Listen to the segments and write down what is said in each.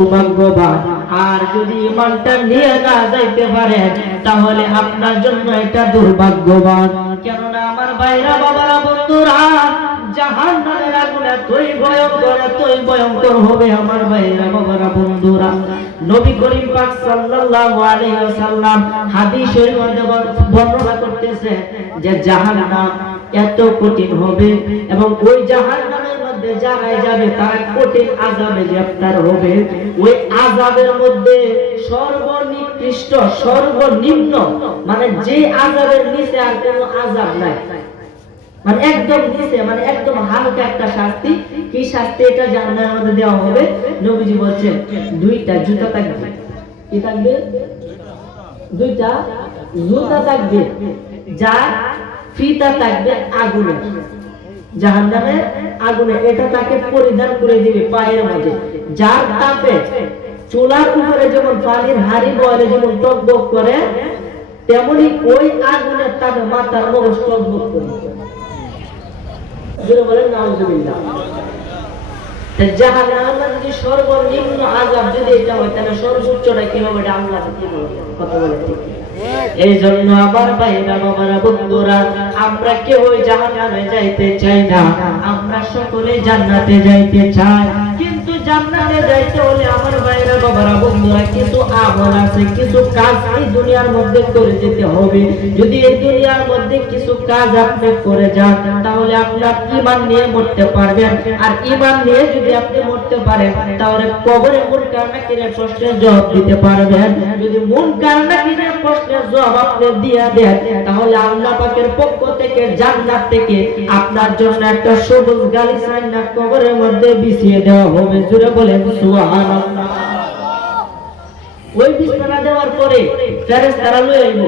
সৌভাগ্যবান। আর যদি ইমানটা নিয়ে না যাইতে পারেন তাহলে আপনার জন্য এটা দুর্ভাগ্যবান। কেননা আমার ভাইরা বাবারা বন্ধুরা, জাহান্নামের আগুন এতই ভয়ঙ্কর হবে আমার ভাইরা বাবারা বন্ধুরা। নবী করিম পাক সাল্লাল্লাহু আলাইহি ওয়াসাল্লাম হাদিস শরীফের মধ্যে বর্ণনা করতেছে যে জাহান্নাম এত কঠিন হবে এবং ওই জাহান্নামের মধ্যে যারা যাবে তারা কঠিন আযাবে গ্রেফতার হবে। ওই আযাবের মধ্যে সর্বনিকৃষ্ট সর্বনিম্ন মানে যে আযাবের নিচে আর কোনো আযাব নাই, মানে একদম নিচে, মানে একদম হালকা একটা শাস্তি। কি শাস্তি? এটা জাহান্নামের মধ্যে দেওয়া হবে। নবীজি বলছেন দুইটা জুতা থাকবে। কি থাকবে? দুইটা জুতা থাকবে, যা ফিতা থাকবে আগুনে, জাহান্নামের আগুনে। এটা তাকে পরিধান করে দিবে পায়ের মাঝে, যার তাপে চুলার উপরে যেমন পানির হাড়ি বলে যেমন টকবক করে, তেমনি ওই আগুনের তাপে মাথার মগজ টকবক করে। বলেন নাউজুবিল্লাহ। জাহান্নামের যদি সর্বনিম্ন আযাব যদি এটা হয় তাহলে সর্বোচ্চটা কি হবে? এটা আল্লাহ কথা বলে। এই জন্য আমার ভাইরা বাবারা বন্ধুরা, আমরা কেউ জাহান্নামে যাইতে চাই না, আমরা সকলে জান্নাতে যাইতে চাই। কিন্তু জান্নাতে যাইতে হলে আমার ভাইরা বাবারা বন্ধুরা কিছু আমল আছে, কিছু কাজ এই দুনিয়ার মধ্যে করে যেতে হবে। যদি এই দুনিয়ার মধ্যে কিছু কাজ আপনি করে যান তাহলে আপনার ঈমান নিয়ে মরতে পারবেন। আর ঈমান নিয়ে যদি আপনি মরতে পারেন তাহলে কবরে মুনকার নাকিরের প্রশ্নের জবাব দিতে পারবেন। যদি মুনকার নাকিরের প্রশ্নের জবাব আপনি দিয়ে দেন তাহলে আল্লাহ পাকের পক্ষ থেকে জান্নাত থেকে আপনার জন্য একটা সবুজ গালিচা জান্নাত কবরের মধ্যে বিছিয়ে দেওয়া হবে। জোরে বলেন সুবহানাল্লাহ। ওই বিছানা দেওয়ার পরে ফেরেশতারা লয়ে আইব,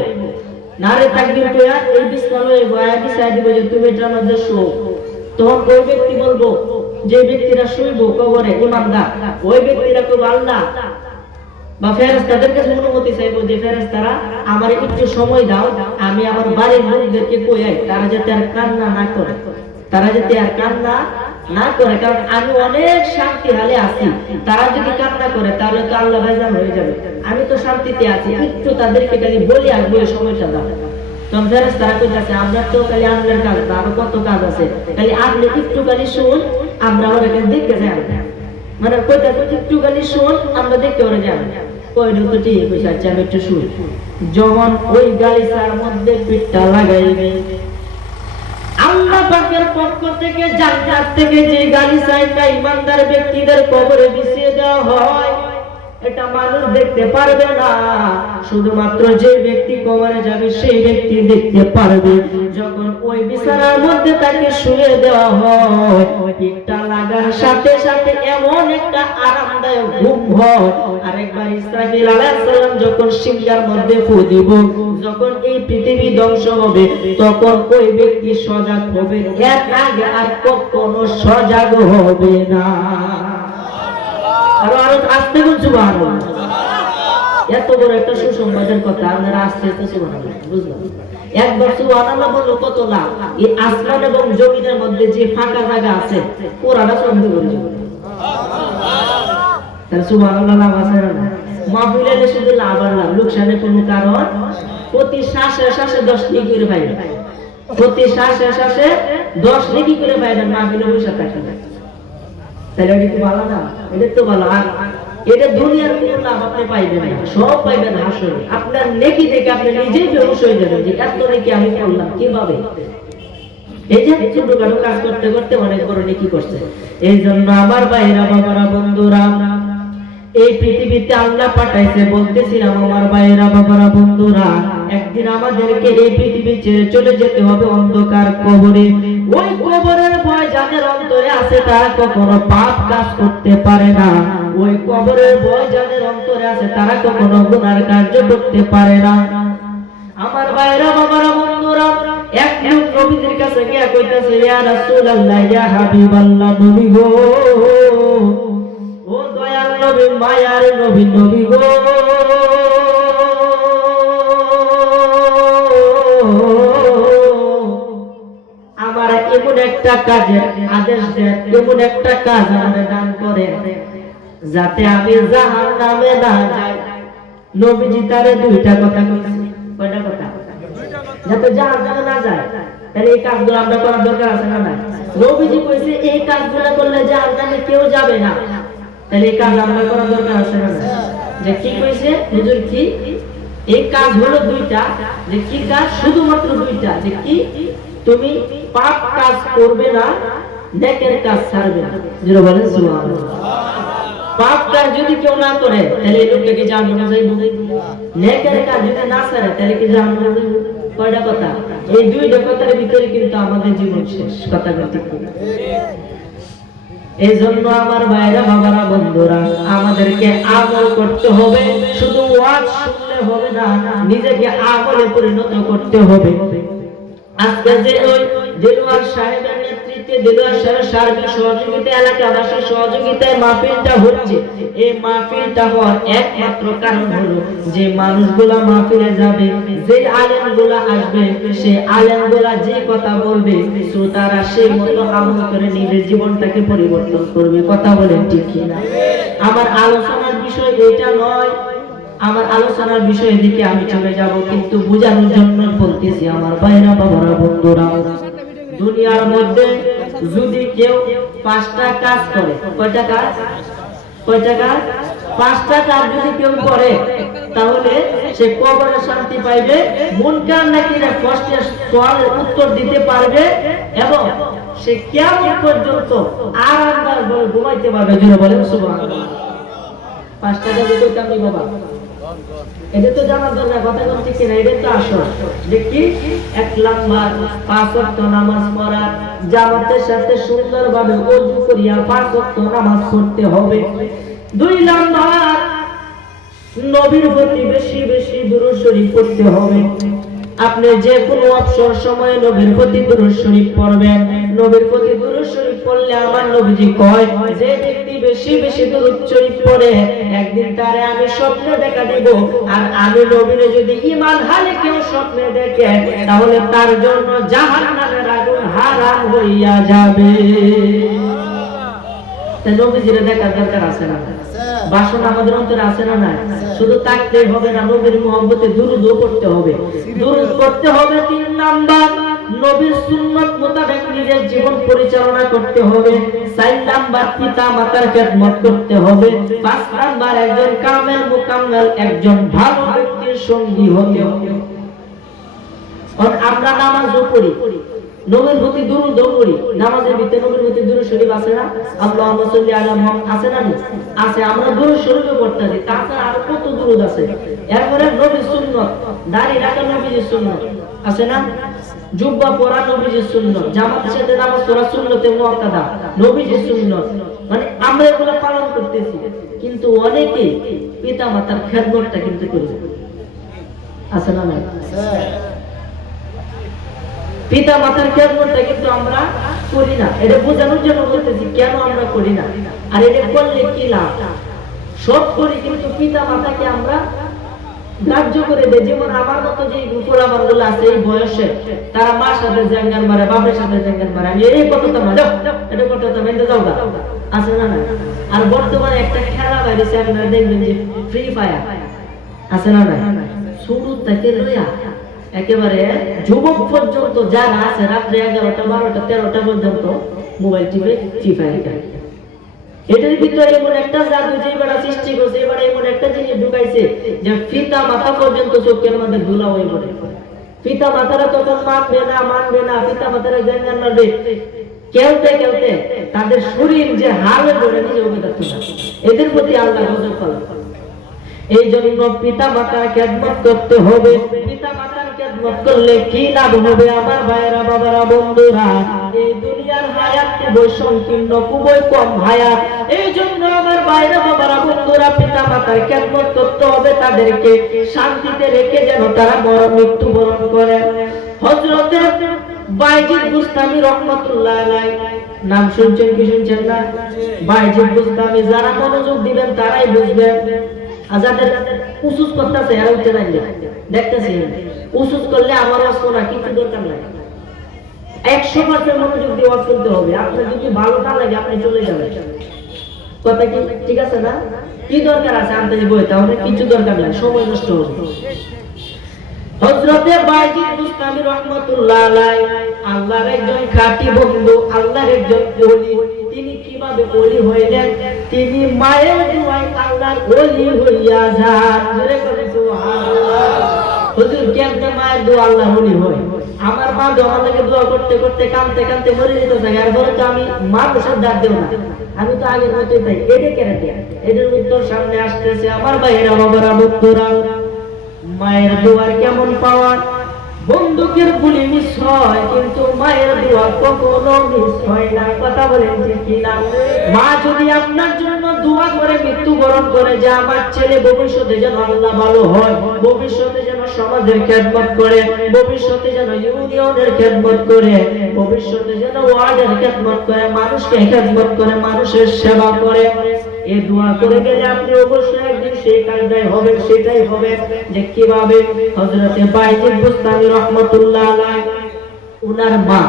নারে তাকবীর কইয়া এই বিছানা লয়ে আইব, আয়া বিছায় দিব যে তুমি এটার মধ্যে শো। তখন ওই ব্যক্তি বলবো, যে ব্যক্তিরা শুইব কবরে ঈমানদার, ওই ব্যক্তিরা কইব আল্লাহ বা ফেরেশতাদের কাছে অনুমতি চাইবো যে ফেরেশতারা আমার একটু সময় দাও, আমি আমার বাড়ির লোকদেরকে কইয়াই তারা যাতে আর কান্না না করে, তারা যাতে আর কান্না না করে, কারণ আমি অনেক শান্তি হালে আছি। তারা যদি কান্না করে তাহলে তো আল্লাহ বেজার হয়ে যাবে। আমি তো শান্তিতে আছি, একটু তাদেরকে খালি বলি আসবো এই সময়টা দাও। তখন ফেরেশতারা কইতাছে আমরা তো খালি আমলের কাজ, আরো কত কাজ আছে, খালি আপনি একটু খালি শুন, আমরা ওরা দেখতে যাই। মানে কইতাছে একটু খালি শুন, আমরা দেখতে ওরা যাই। কইলো তো ঠিক কইছে, আচ্ছা আমি একটু শুন। যখন ওই গালিচার মধ্যে পিঠটা লাগাইবে, আল্লাহ পাকের পক্ষ থেকে জান্নাত থেকে যে গালিচাটা ঈমানদার ব্যক্তিদের কবরে বিছিয়ে দেওয়া হয়, এটা মানুষ দেখতে পারবে না, শুধুমাত্র যে ব্যক্তি কবরে যাবে সেই ব্যক্তি দেখতে পারবে। যখন ওই বিছানার মধ্যে তাকে শুয়ে দেওয়া হয়, পিঠটা লাগার সাথে সাথে এমন একটা আরামদায়ক ঘুম হয়। আরেকবার ইসরাফিল আলাইহিস সালাম যখন সিংহার মধ্যে ফু দিব, যখন এই পৃথিবী ধ্বংস হবে, তখন ওই ব্যক্তি সজাগ হবে, এর আগে আর কখনো সজাগ হবে না। আরো আস্তে বলছো সুবহানাল্লাহ। এত বড় একটা সুসংবাদের কথা আপনারা আস্তে আস্তে সুবহানাল্লাহ বুঝলাম। একবার সুবহানাল্লাহ বললো কত লাভ। এই আসমান এবং জমিনের মধ্যে যে ফাঁকা জায়গা আছে পুরাটা শব্দ করে তাহলে সুবহানাল্লাহ লাভ আছে না? মাহফিলে শুধু লাভ আর লাভ, লোকসানে কোনো কারণ। প্রতি শ্বাসে শ্বাসে 10 নেকি করে পাইবেন, প্রতি শ্বাসে শ্বাসে 10 নেকি করে পাইবেন মাহফিলে বসে থাকেন। তাহলে এটা কি ভালো না? এটা তো ভালো। আর এটা দুনিয়ার কোনো লাভ আপনি পাইবেন না, সব পাইবেন হাসরে। আপনার নেকি দেখে আপনি নিজেই বেহুশ হয়ে যাবেন যে এত নেকি আমি করলাম কিভাবে। এই যে ছোটখাটো কাজ করতে করতে অনেক বড় নেকি করছে। এই জন্য আমার ভাইরা বাবারা বন্ধুরা, এই পৃথিবীতে আল্লাহ পাঠাইছে বলতেছিলাম আমার ভাইরা বাবারা বন্ধুরা, একদিন আমাদেরকে এই পৃথিবী ছেড়ে চলে যেতে হবে অন্ধকার কবরে। ওই কবরের ভয় যাদের অন্তরে আছে তারা কখনো পাপ কাজ করতে পারে না। ওই কবরের ভয় যাদের অন্তরে আছে তারা কখনো গুনার কার্য করতে পারে না। আমার ভাইরা বাবারা বন্ধুরা, এক লোক নবীর কাছে গিয়ে কইতাছে, ইয়া রাসূলুল্লাহ, ইয়া হাবিবাল্লাহ, নবী গো, ও দয়াল নবী, মায়ার নবী, নবী গো, আমার এমন একটা কাজের আদেশ দেন, এমন একটা কাজ আমাদের দান করেন যাতে আমি জাহান্নামে না যাই। নবীজি তারে দুইটা কথা কইছে। কয়টা কথা? যাতে জাহান্নামে না যায়। তাহলে এই কাজগুলো আমরা করার দরকার আছে না? নবীজি কইছে এই কাজগুলো করলে জাহান্নামে কেউ যাবে না। তাহলে এই কাজ আমরা করার দরকার আছে না? যে কি কইছে হুজুর? কি এই কাজ হলো দুইটা। যে কি কাজ? শুধুমাত্র দুইটা। যে কি? তুমি পাপ কাজ করবে না, নেকের কাজ ছাড়বে না। যারা বলেন সুবহানাল্লাহ। পাপ কাজ যদি কেউ না করে তাহলে এই লোকটাকে জাহান্নামে যাইবে। নেকের কাজ যদি না ছাড়ে তাহলে কি জাহান্নামে যাইবে? কয়টা কথা? এই দুইটা কথার ভিতরে কিন্তু আমাদের জীবন শেষ। কথা বলতে ঠিক। এই জন্য আমার ভাইরা, বাবারা, বন্ধুরা, আমাদেরকে আমল করতে হবে। শুধু ওয়াজ শুনলে হবে না, নিজেকে আমলে পরিণত করতে হবে। আজকে যে ওই দেলোয়ার সাহেবের নেতৃত্বে, দেলোয়ার সাহেবের সার্বিক সহযোগিতা, এলাকাবাসীর সহযোগিতায় মাহফিলটা হচ্ছে। এই মাহফিলটা হওয়ার একমাত্র কারণ হলো যে মানুষগুলা মাহফিলে যাবে, যে আলেমগুলা আসবে, সে আলেমগুলা যে কথা বলবে শ্রোতারা সেই মতো আমল করে নিজের জীবনটাকে পরিবর্তন করবে। কথা বলেন ঠিক কিনা? আমার আলোচনার বিষয় এটা নয়। আমার আলোচনার বিষয়ের দিকে আমি চলে যাব, কিন্তু বোঝানোর জন্য বলতেছি আমার ভাইরা, বাবারা, বন্ধুরা, দুনিয়ার মধ্যে যদি কেউ 5টা কাজ করে, কয়টা কাজ? কয়টা কাজ? 5টা কাজ যদি কেউ করে তাহলে সে কবরে শান্তি পাইবে, মুনকার নাকিরের প্রশ্নের সওয়ালের উত্তর দিতে পারবে এবং সে কিয়ামত পর্যন্ত আরামদায়ক ঘুমাইতে পারবে। জোরে বলেন সুবহানাল্লাহ। 5টা কাজ কইতাম নি বাবা? এটা তো জানার দরকার। কথা বলতে কি না? এটা তো আসল। দেখি 1 নাম্বার 5 ওয়াক্ত নামাজ পড়া, জামাতের সাথে সুন্দরভাবে ওযু করিয়া 5 ওয়াক্ত নামাজ পড়তে হবে। 2 নাম্বার নবীর প্রতি বেশি বেশি দুরূদ শরীফ পড়তে হবে। আপনি যে কোনো অবসর সময়ে নবীর প্রতি দুরূদ শরীফ পড়বেন। নবীর প্রতি দুরূদ শরীফ পড়লে আমার নবীজি কয় যে ব্যক্তি বেশি বেশি দুরূদ শরীফ পড়ে একদিন তারে আমি স্বপ্নে দেখা দিব। আর আমি নবীরে যদি ঈমান হারে কেউ স্বপ্নে দেখে তাহলে তার জন্য জাহান্নামের আগুন হারাম হইয়া যাবে। তাই নবীজিরে দেখার দরকার আছে না? বাসনা আমাদের অন্তরে আছে না? নাই। শুধু তাকলেই হবে না, নবীর মুহাব্বতে দুরূদও পড়তে হবে। দুরূদ পড়তে হবে। 3 নাম্বার নবীর সুন্নাত মোতাবেক নিজের জীবন পরিচালনা করতে হবে। 4 নাম্বার পিতা মাতার খেদমত করতে হবে। 5 নাম্বার একজন কামেল মুকাম্মেল, একজন ভালো ব্যক্তির সঙ্গী হতে হবে। আমরা নামাজও পড়ি, নবীর প্রতি দুরূদও পড়ি। নামাজের ভিতরে নবীর প্রতি দুরূদ শরীফ আছে না? আল্লাহুম্মা সাল্লি আলা মুহাম্মাদ আছে না? আছে। আমরা দুরূদ শরীফও পড়তেছি। তাছাড়া আরো কত দুরূদ আছে। এরপরে নবীর সুন্নাত, দাড়ি রাখা নবীর সুন্নাত আছে না? জুব্বা পরা নবীর সুন্নাত, জামাতের সাথে নামাজ পড়া সুন্নতে মুআক্কাদা নবীর সুন্নাত। মানে আমরা এগুলো পালন করতেছি, কিন্তু অনেকে পিতা মাতার খেদমতটা কিন্তু করি আছে না? নাই। পিতা মাতার খেদমতটা কিন্তু আমরা করি না। এটা বোঝানোর জন্য বলতেছি কেন আমরা করি না, আর এটা করলে কি লাভ। সব করি কিন্তু পিতা মাতাকে আমরা গ্রাহ্য করে দেয়। যেমন আমার মতো যে গোলামার গুলো আছে এই বয়সে, তারা মার সাথে জাঙ্গার মারে, বাপের সাথে জাঙ্গার মারে। আমি এই কথা মারে, এটা কথা তো মেনে যাও গা আছে না? না। আর বর্তমানে একটা খেলা বাইরেছে, আপনারা দেখবেন যে ফ্রি ফায়ার আছে না? না। শুরু থেকে লইয়া একেবারে যুবক পর্যন্ত যারা আছে রাত্রে 11টা 12টা 13টা পর্যন্ত মোবাইল টিপে ফ্রি ফায়ার খেলে। এটার ভিতরে এমন একটা জাদু যে এবার সৃষ্টি করছে, এবার এমন একটা জিনিস ঢুকাইছে যে পিতা মাতা পর্যন্ত চোখের মধ্যে ধুলা হয়ে পড়ে। পিতা মাতারা তখন মানবে না, পিতা মাতারা জানগান মারবে। খেলতে খেলতে তাদের শরীর যে হালে ধরে নিজে উঠে যাচ্ছে না। এদের প্রতি আল্লাহ গজব করে। এই জন্য পিতা মাতার খেদমত করতে হবে। পিতা মাতার খেদমত করলে কি লাভ হবে আমার ভাইরা, বাবারা, বন্ধুরা? এই দুনিয়ার হায়াত খুবই সংকীর্ণ, খুবই কম হায়াত। এই জন্য আমার ভাইরা, বাবারা, বন্ধুরা, পিতা মাতার খেদমত করতে হবে। তাদেরকে শান্তিতে রেখে যেন তারা মৃত্যু বরণ করে। হযরত বাইজিদ বুস্তামি রাহমাতুল্লাহ আলাইহি নাম শুনছেন কি শুনছেন না? বাইজিদ বুস্তামি, যারা মনোযোগ দিবেন তারাই বুঝবেন। আজাদের উসুস করতেছে আর উঠতে নাই দেখতেছি। উসুস করলে আমার ওয়াজ করা কিছু দরকার নাই। 100% মনোযোগ দিয়ে ওয়াজ করতে হবে। আপনার যদি ভালো না লাগে আপনি চলে যাবেন। কথা কি ঠিক আছে না? কি দরকার আছে আনতে যে বই, তাহলে কিছু দরকার নাই, সময় নষ্ট হবে। হযরতে বাইজিদ বুস্তামি রাহমাতুল্লাহ আলাইহি আল্লাহর একজন খাঁটি বন্ধু, আল্লাহর একজন ওলি। তিনি কিভাবে ওলি হইলেন? তিনি মায়ের দোয়ায় আল্লাহর ওলি হইয়া যান। জোরে করে সুবহানাল্লাহ। হুজুর কেমনে মায়ের দোয়া আল্লাহর ওলি হয়? আমার মা আমাকে দোয়া করতে করতে কাঁদতে কাঁদতে মরে যেতেছে, এরপরে তো আমি মানুষের দাঁত দেব না, আমি তো আগের মতোই তাই। এটা কেন? এটার উত্তর সামনে আসতেছে। আমার ভাইয়েরা বাবারা বন্ধুরা, মায়ের দোয়ার কেমন পাওয়ার? বন্দুকের গুলি মিস হয়, কিন্তু মায়ের দোয়া কখনো মিস হয় না। কথা বলেন ঠিক কিনা? মা যদি আপনার জন্য দোয়া করে মৃত্যুবরণ করে যে আমার ছেলে ভবিষ্যতে যেন আল্লাহ ভালো হয়, ভবিষ্যতে যেন সমাজের খেদমত করে, ভবিষ্যতে যেন ইউনিয়নের খেদমত করে, ভবিষ্যতে যেন ওয়ার্ডের খেদমত করে, মানুষকে খেদমত করে, মানুষের সেবা করে, এই দোয়া করে গেলে আপনি অবশ্যই একদিন সেই কাজটাই হবে। সেটাই হবে যে কিভাবে হযরতে বাইজিদ বুস্তামি রাহমাতুল্লাহ আলাইহি উনার মা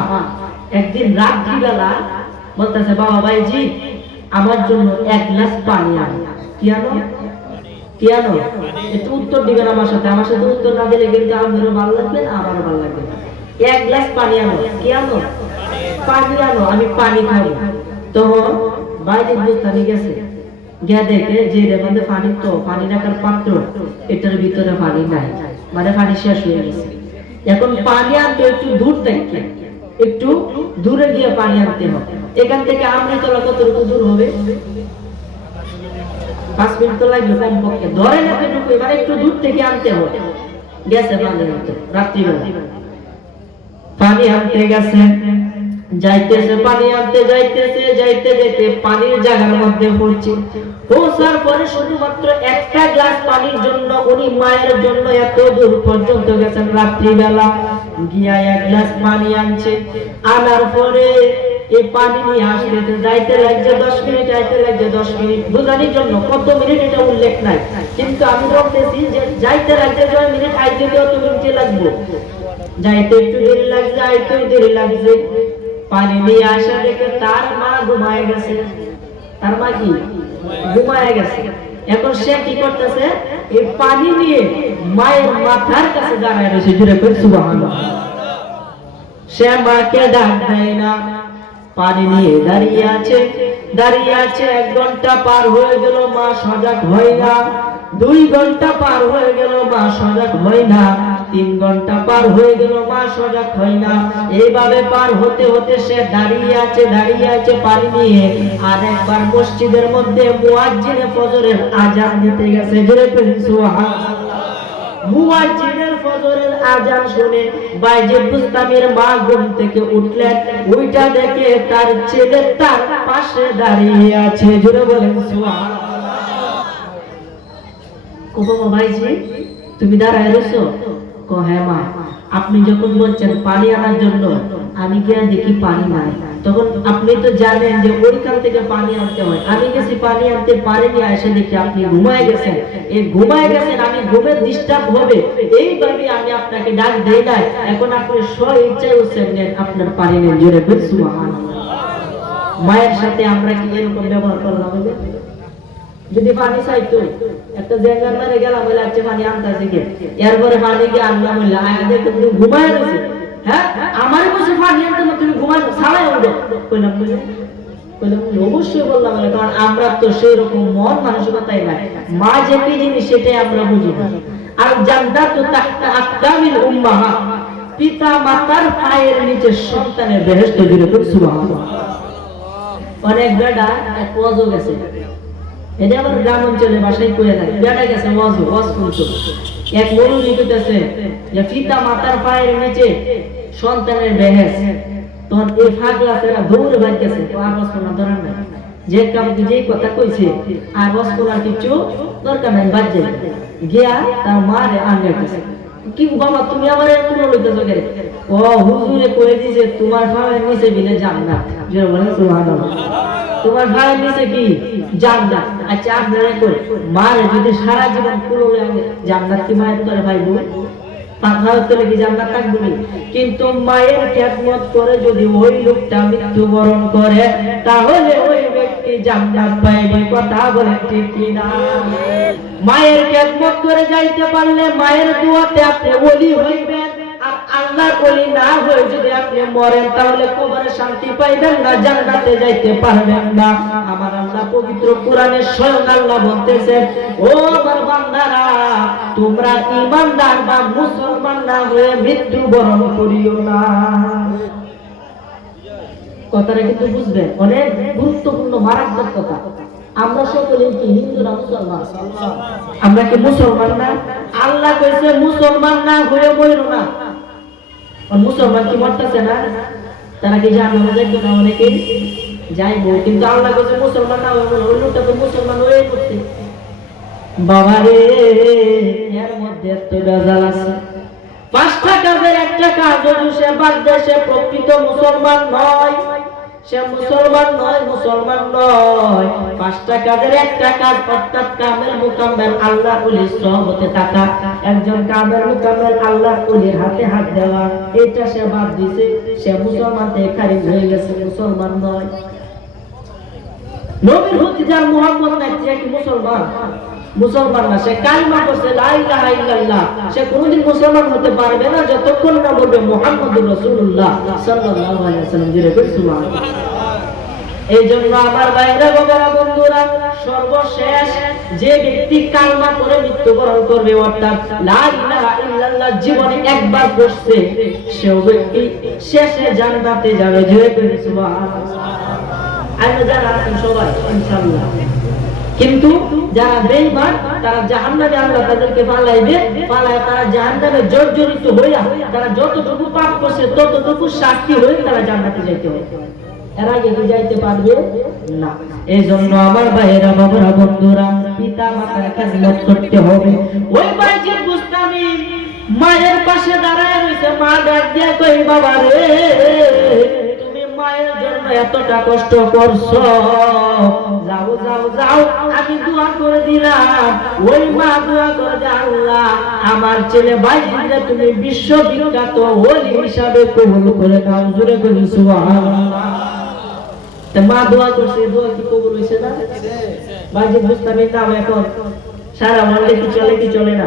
একদিন রাত্রিবেলা বলতেছে, বাবা বাইজিদ আমার জন্য এক গ্লাস পানি আনো। কি আনো? কি আনো? একটু উত্তর দিবেন আমার সাথে। আমার সাথে উত্তর না দিলে কিন্তু আমারও ভালো লাগবে না, আমারও ভালো লাগবে না। এক গ্লাস পানি আনো। কি আনো? পানি আনো, আমি পানি খাবো। তো বাইজিদ বুস্তামি গেছে, গিয়া দেখে যে এর মধ্যে পানি, তো পানি রাখার পাত্র, এটার ভিতরে পানি নাই, মানে পানি শেষ হয়ে গেছে। এখন পানি আনতে একটু দূর থেকে, একটু দূরে গিয়ে পানি আনতে হবে। এখান থেকে আমৃতলা কতটুকু দূর হবে? 5 মিনিট তো লাগবে কমপক্ষে, ধরেন এতটুকু, মানে একটু দূর থেকে আনতে হবে। গেছে পানি আনতে রাত্রিবেলা, পানি আনতে গেছে, যাইতেছে পানি আনতে, যাইতেছে, যাইতে যাইতে পানির জায়গার মধ্যে পড়ছে। পৌঁছার পরে শুধুমাত্র একটা গ্লাস পানির জন্য উনি মায়ের জন্য এত দূর পর্যন্ত গেছেন রাত্রিবেলা, গিয়া এক গ্লাস পানি আনছে। আনার পরে এই পানি নিয়ে আসতে যাইতে লাগছে 10 মিনিট, যাইতে লাগছে 10 মিনিট। বুঝানোর জন্য কত মিনিট এটা উল্লেখ নাই, কিন্তু আমি বলতেছি যে যাইতে লাগছে 10 মিনিট, আইতে কত মিনিট লাগবে? যাইতে একটু দেরি লাগছে, আইতে দেরি লাগছে। পানি নিয়ে আসা দেখে তার মা ঘুমায় গেছে। তার মা কি? ঘুমায় গেছে। এখন সে কি করতেছে? এই পানি নিয়ে মায়ের মাথার কাছে দাঁড়ায় রয়েছে। জুড়ে করে সুবহানাল্লাহ। সে মাকে ডাক দেয় না, পানি নিয়ে দাঁড়িয়ে আছে, দাঁড়িয়ে আছে। 1 ঘন্টা পার হয়ে গেল, মা সজাগ হয় না। 2 ঘন্টা পার হয়ে গেল, মা সজাগ হয় না। 3 ঘন্টা পার হয়ে গেল, মা সজাগ হয় না। এইভাবে পার হতে হতে সে দাঁড়িয়ে আছে, দাঁড়িয়ে আছে পানি নিয়ে। আর একবার মসজিদের মধ্যে মুয়াজ্জিনে ফজরের আজান দিতে গেছে। জোরে পড়ুন সুবহানাল্লাহ। মুয়াজ্জিনের ফজরের আজান শুনে বাইজিদ বুস্তামির মা ঘুম থেকে উঠলেন। ওইটা দেখে তার ছেলে তার পাশে দাঁড়িয়ে আছে। জোরে বলেন সুবহানাল্লাহ। ও বাবা ভাইজি, তুমি দাঁড়ায় রয়েছো? কো হ্যাঁ মা, আপনি যখন বলছেন পানি আনার জন্য, আমি গিয়ে দেখি পানি নাই। তখন আপনি তো জানেন যে ওইখান থেকে পানি আনতে হয়। আমি গেছি পানি আনতে, পারিনি, এসে দেখি আপনি ঘুমায় গেছেন। এই ঘুমায় গেছেন, আমি ঘুমের ডিস্টার্ব হবে এইভাবে আমি আপনাকে ডাক দেই নাই। এখন আপনি স্ব ইচ্ছায় উঠছেন, আপনার পানি নেন। জোরে বল সুবহানাল্লাহ। মায়ের সাথে আমরা কি এরকম ব্যবহার করলাম? যদি পানি চাইতো, একটা জেঙ্গার মারে গেলাম, বলে আচ্ছা পানি আনতেছে কে, এরপরে পানি গিয়ে আনলাম, বললে আয়াতে তুমি ঘুমায় রয়েছে। হ্যাঁ, আমার কাছে পানি আনতে না, তুমি ঘুমায় ছাড়াই উঠো। কইলাম অবশ্যই বললাম, কারণ আমরা তো সেরকম মন মানসিকতাই নাই। মা যে কি জিনিস সেটাই আমরা বুঝি না। আর জান্নাতু তাহতা আকদামিল উম্মাহাত, পিতা মাতার পায়ের নিচে সন্তানের বেহেশত। জুড়ে পড়ি সুবহানাল্লাহ। অনেক বেটা এক ওয়াজও গেছে, এটা আবার গ্রাম অঞ্চলে বাসায় কয়ে নাই, বেটা গেছে ওয়াজ শুনতো। এক মৌলবি কইতেছে যে পিতা মাতার পায়ের নিচে সন্তানের বেহেশত। তখন এই ফাগলা ছেড়া দৌড়ে ভাগতেছে, তো আর ওয়াজ শোনার দরকার নাই। যে কাম যে কথা কইছে আর ওয়াজ শোনার কিছু দরকার নাই, বাদ যায় গিয়া তার মারে আনগাইতেছে। কি বাবা তুমি আমার এরকম লইতেছো কেন? ও হুজুরে কয়ে দিয়েছে তোমার পায়ের নিচে বিলে জান্নাত। যে বলে সুবহানাল্লাহ। তোমার ভাইয়ের নিচে কি? জান্নাত। আচ্ছা আপনারা কই মারে যদি সারা জীবন কুলোলে জান্নাত কি মায়ের করে ভাই বল? পাথার তলে কি জান্নাত থাকবে না? কিন্তু মায়ের খেদমত করে যদি ওই লোকটা মৃত্যুবরণ করে, তাহলে ওই ব্যক্তি ব্যক্তি জান্নাত পাইবে, কথা বলে ঠিক কিনা? মায়ের খেদমত করে যাইতে পারলে মায়ের দোয়াতে আপনি ওলি হইবেন। আর আল্লাহর ওলি না হয়ে যদি আপনি মরেন তাহলে কবরে শান্তি পাইবেন না, জান্নাতে যাইতে পারবেন না। আমার আল্লাহ পবিত্র কোরআনে স্বয়ং আল্লাহ বলতেছেন, ও আমার বান্দারা, তোমরা ঈমানদার বা মুসলমান না হয়ে মৃত্যুবরণ করিও না। কথাটা কিন্তু বুঝবেন, অনেক গুরুত্বপূর্ণ মারাত্মক কথা। আমরা সকলে কি হিন্দু না মুসলমান? আমরা কি মুসলমান না? আল্লাহ কইছে মুসলমান না হয়ে মরো না। আর মুসলমান কি মরতেছে না? তারা কি জাহান্নামে যাইতো না? অনেকে যাইবো, কিন্তু আল্লাহ কইছে মুসলমান না হয়ে মরো। ওই লোকটা তো মুসলমান হয়ে পড়ছে। বাবা রে, এর মধ্যে এত বেজাল আছে। 5টা কাজের একটা কাজ যদি সে বাদ দেয়, সে প্রকৃত মুসলমান নয়। সে মুসলমান নয়, মুসলমান নয়। 5টা কাজের একটা কাজ, অর্থাৎ কামেল মুকাম্মেল আল্লাহর ওলির সহবতে থাকা। একজন কামেল মুকাম্মেল আল্লাহর ওলির হাতে হাত দেওয়া, এটা সে বাদ দিছে, সে মুসলমান থেকে খারিজ হয়ে গেছে, মুসলমান নয়। নবীর প্রতি যার মুহাম্মদ নাই, সে কি মুসলমান? মুসলমান না। সে কালিমা পড়ছে লা ইলাহা ইল্লাল্লাহ, সে কোনোদিন মুসলমান হতে পারবে না যতক্ষণ না বলবে মুহাম্মদুর রাসূলুল্লাহ সাল্লাল্লাহু আলাইহি ওয়াসাল্লাম। জোরে বলি সুবহানাল্লাহ। এই জন্য আমার ভাইরা বাবারা বন্ধুরা, সর্বশেষ যে ব্যক্তি কালিমা পড়ে মৃত্যুবরণ করবে, অর্থাৎ লা ইলাহা ইল্লাল্লাহ জীবনে একবার পড়ছে, সে ব্যক্তি শেষে জান্নাতে যাবে। জোরে বলি সুবহানাল্লাহ। আমরা যারা আছেন সবাই ইনশাআল্লাহ, কিন্তু যারা বেঈমান তারা জাহান্নামে আল্লাহ তাদেরকে পালাইবে, পালায় তারা জাহান্নামে জর্জরিত হইয়া তারা যতটুকু পাপ করছে ততটুকু শাস্তি হয়ে তারা জান্নাতে যাইতে হবে। এর আগে কি যাইতে পারবে না। এই জন্য আমার ভাইয়েরা বাবারা বন্ধুরা, পিতা মাতার খেদমত করতে হবে। ওই বাইজিদ বুস্তামি মায়ের পাশে দাঁড়ায় রইছে, মা ডাক দিয়া কই, বাবা রে, মায়ের জন্য এতটা কষ্ট করছো, যাও যাও যাও, আমি দোয়া করে দিলাম। ওই মা দোয়া করে দে, আল্লাহ আমার ছেলে বাইজিদকে তুমি বিশ্ববিখ্যাত ওলি হিসাবে কবুল করে নাও। জোরে বলি সুবহানাল্লাহ। তে মা দোয়া করছে, দোয়া কি কবুল হইছে না? বাইজিদ বুস্তামির নাম এখন সারা ওয়ার্ল্ডে কি চলে কি চলে না?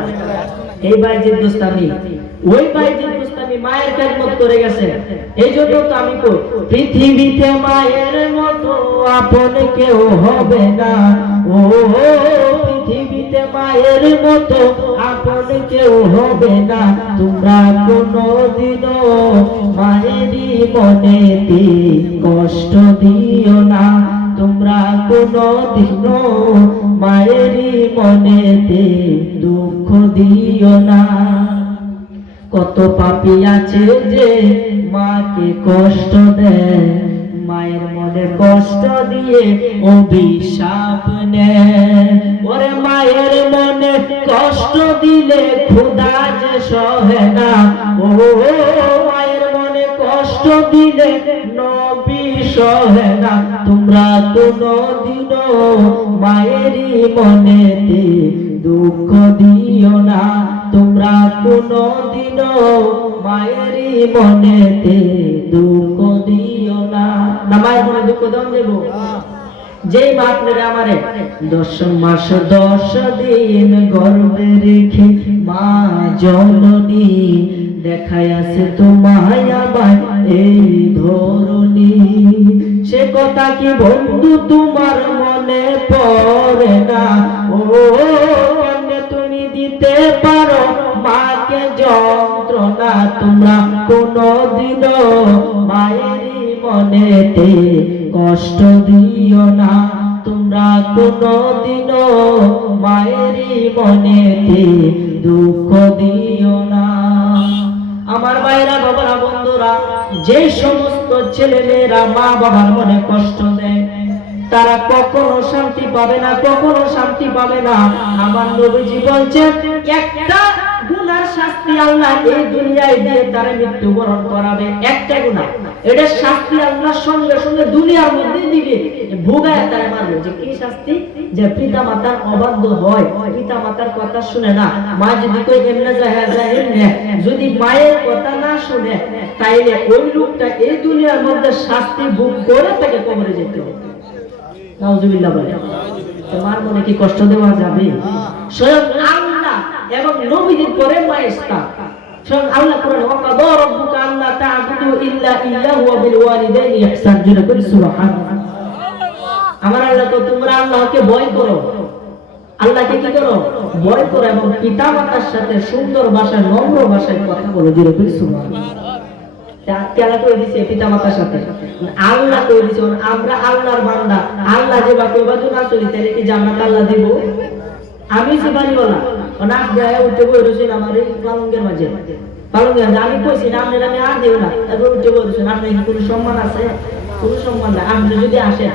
এই বাইজিদ বুস্তামি, ওই বাইজিদ বুস্তামি মায়ের খেদমত করে গেছে। এই জন্য তো আমি কই, পৃথিবীতে মায়ের মতো আপন কেউ হবে না। ও পৃথিবীতে মায়ের মতো আপন কেউ হবে না। তোমরা কোনোদিনও মায়েরই মনেতে কষ্ট দিও না। তোমরা কোনোদিনও মায়েরই মনেতে দুঃখ দিও না। কত পাপী আছে যে মাকে কষ্ট দেয়, মায়ের মনে কষ্ট দিয়ে অভিশাপ নেয়। ওরে মায়ের মনে কষ্ট দিলে খোদা যে সহে না। ও মায়ের মনে কষ্ট দিলে নবী সহে না। তোমরা কোনোদিনও মায়েরই মনেতে দুঃখ দিও না। তোমরা কোনোদিনও মায়েরই মনেতে দুঃখ দিও না। না মায়ের মনে দুঃখ দাম দেব? যেই মা আপনারা আমারে 10 মাস 10 দিন গর্ভে রেখে মা জননী দেখায় আছে তোমায় আবার এই ধরনী, সে কথা কি বন্ধু তোমার মনে পড়ে না? ও কেমনে তুমি দিতে পারো মাকে যন্ত্রণা? তোমরা কোনোদিনও মায়েরই মনেতে কষ্ট দিও না। তোমরা কোনোদিনও মায়েরই মনেতে দুঃখ দিও না। আমার ভাইরা বাবারা বন্ধুরা, যে সমস্ত ছেলে মেয়েরা মা বাবার মনে কষ্ট দেয় তারা কখনো শান্তি পাবে না, কখনো শান্তি পাবে না। আমার নবীজি বলছেন, একটা গুনার শাস্তি আল্লাহ এই দুনিয়ায় দিয়ে তারা মৃত্যুবরণ করাবে। একটা গুনাহ, এটা শাস্তি আল্লাহ সঙ্গে সঙ্গে দুনিয়ার মধ্যে দিবে, ভোগায় তারা মারবে। যে কি শাস্তি? যে পিতা মাতার অবাধ্য হয়, পিতা মাতার কথা শুনে না। মা যদি কই এমনে যদি মায়ের কথা না শুনে, তাইলে ওই লোকটা এই দুনিয়ার মধ্যে শাস্তি ভোগ করে তাকে কবরে যেতে হবে। নাউজুবিল্লাহ বলে। তোমার মনে কি কষ্ট দেওয়া যাবে? স্বয়ং আল্লাহ এবং নবীদের পরে মায়েস্তা স্বয়ং আল্লাহ কোরআনে ওয়াকাদা রাব্বুকা আল্লা তা'বুদু ইল্লা ইয়্যাহু ওয়া বিল ওয়ালিদাইনি ইহসান। জোরে করে সুবহানাল্লাহ। আমার আল্লাহ তো তোমরা আল্লাহকে ভয় করো, আল্লাহকে কি করো? ভয় করো এবং পিতামাতার সাথে সুন্দর ভাষায় নম্র ভাষায় কথা বলো। জোরে করে সুবহানাল্লাহ। কেলা করে দিছে পিতামাতার সাথে, আল্লাহ করে দিছে। আমরা আল্লাহর বান্দা, আল্লাহ যে বা কইবা তো না চলি তাহলে কি জান্নাত আল্লাহ দিব? আমি যে বাড়ি বলা নাক গায়ে উঠে বই রয়েছেন আমার এই পালঙ্গের মাঝে, পালঙ্গের আমি কইছি না আপনার আমি আর দেব না, এবার উঠে বই রয়েছেন। আপনার কি কোনো সম্মান আছে? কোনো সম্মান নাই। আপনি যদি আসেন